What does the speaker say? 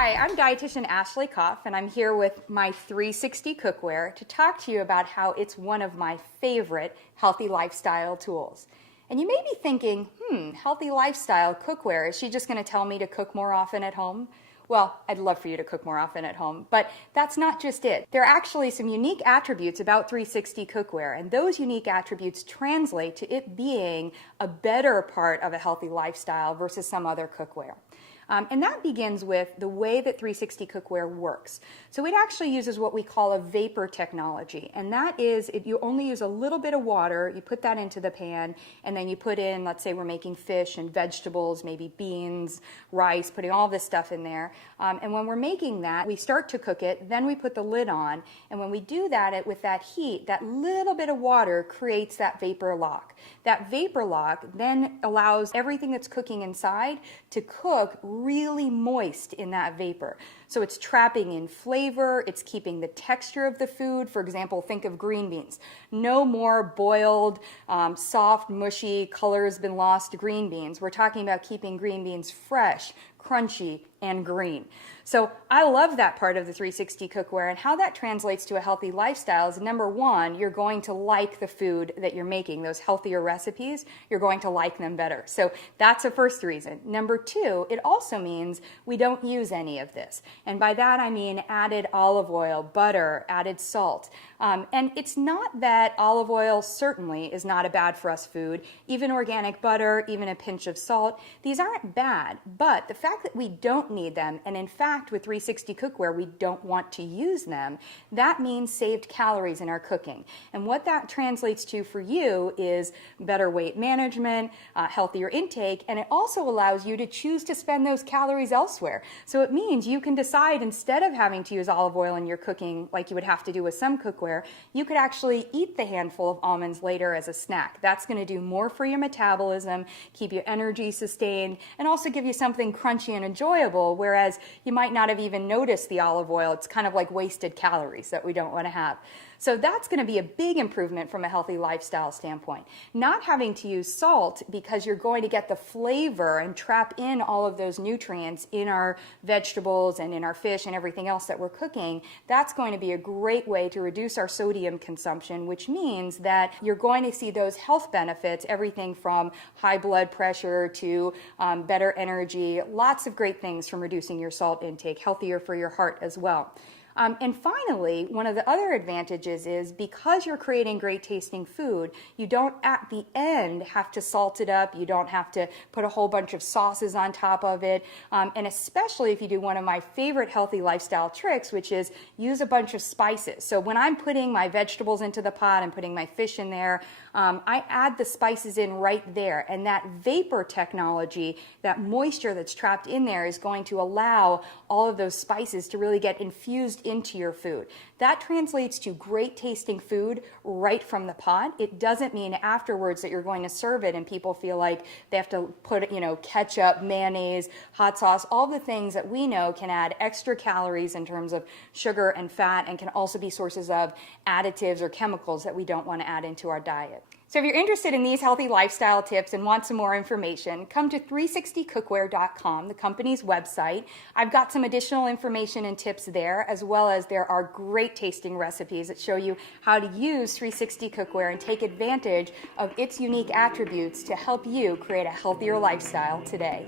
Hi, I'm dietitian Ashley Koff, and I'm here with my 360 Cookware to talk to you about how it's one of my favorite healthy lifestyle tools. And you may be thinking, healthy lifestyle cookware, is she just going to tell me to cook more often at home? Well, I'd love for you to cook more often at home, but that's not just it. There are actually some unique attributes about 360 Cookware, and those unique attributes translate to it being a better part of a healthy lifestyle versus some other cookware. And that begins with the way that 360 Cookware works. So it actually uses what we call a vapor technology, and that is if you only use a little bit of water, you put that into the pan, and then you put in, let's say we're making fish and vegetables, maybe beans, rice, putting all this stuff in there. And when we're making that, we start to cook it, then we put the lid on, and when we do that with that heat, that little bit of water creates that vapor lock. That vapor lock then allows everything that's cooking inside to cook really moist in that vapor. So it's trapping in flavor, it's keeping the texture of the food. For example, think of green beans. No more boiled, soft, mushy, color's been lost green beans. We're talking about keeping green beans fresh, crunchy, and green. So I love that part of the 360 Cookware, and how that translates to a healthy lifestyle is, number one, you're going to like the food that you're making. Those healthier recipes, you're going to like them better. So that's the first reason. Number two, it also means we don't use any of this. And by that I mean added olive oil, butter, added salt. And it's not that olive oil certainly is not a bad for us food. Even organic butter, even a pinch of salt, these aren't bad. But the fact that we don't need them, and in fact with 360 Cookware we don't want to use them, that means saved calories in our cooking. And what that translates to for you is better weight management, healthier intake, and it also allows you to choose to spend those calories elsewhere. So it means you can decide, instead of having to use olive oil in your cooking like you would have to do with some cookware, you could actually eat the handful of almonds later as a snack. That's going to do more for your metabolism, keep your energy sustained, and also give you something crunchy and enjoyable, whereas you might not have even noticed the olive oil. It's kind of like wasted calories that we don't want to have. So that's going to be a big improvement from a healthy lifestyle standpoint. Not having to use salt, because you're going to get the flavor and trap in all of those nutrients in our vegetables and in our fish and everything else that we're cooking, that's going to be a great way to reduce our sodium consumption, which means that you're going to see those health benefits, everything from high blood pressure to better energy, lots of great things from reducing your salt intake, healthier for your heart as well. And finally, one of the other advantages is, because you're creating great tasting food, you don't at the end have to salt it up, you don't have to put a whole bunch of sauces on top of it, and especially if you do one of my favorite healthy lifestyle tricks, which is use a bunch of spices. So when I'm putting my vegetables into the pot and putting my fish in there, I add the spices in right there, and that vapor technology, that moisture that's trapped in there, is going to allow all of those spices to really get infused into your food. That translates to great tasting food right from the pot. It doesn't mean afterwards that you're going to serve it and people feel like they have to put, ketchup, mayonnaise, hot sauce, all the things that we know can add extra calories in terms of sugar and fat, and can also be sources of additives or chemicals that we don't want to add into our diet. So if you're interested in these healthy lifestyle tips and want some more information, come to 360cookware.com, the company's website. I've got some additional information and tips there, as well as there are great tasting recipes that show you how to use 360 Cookware and take advantage of its unique attributes to help you create a healthier lifestyle today.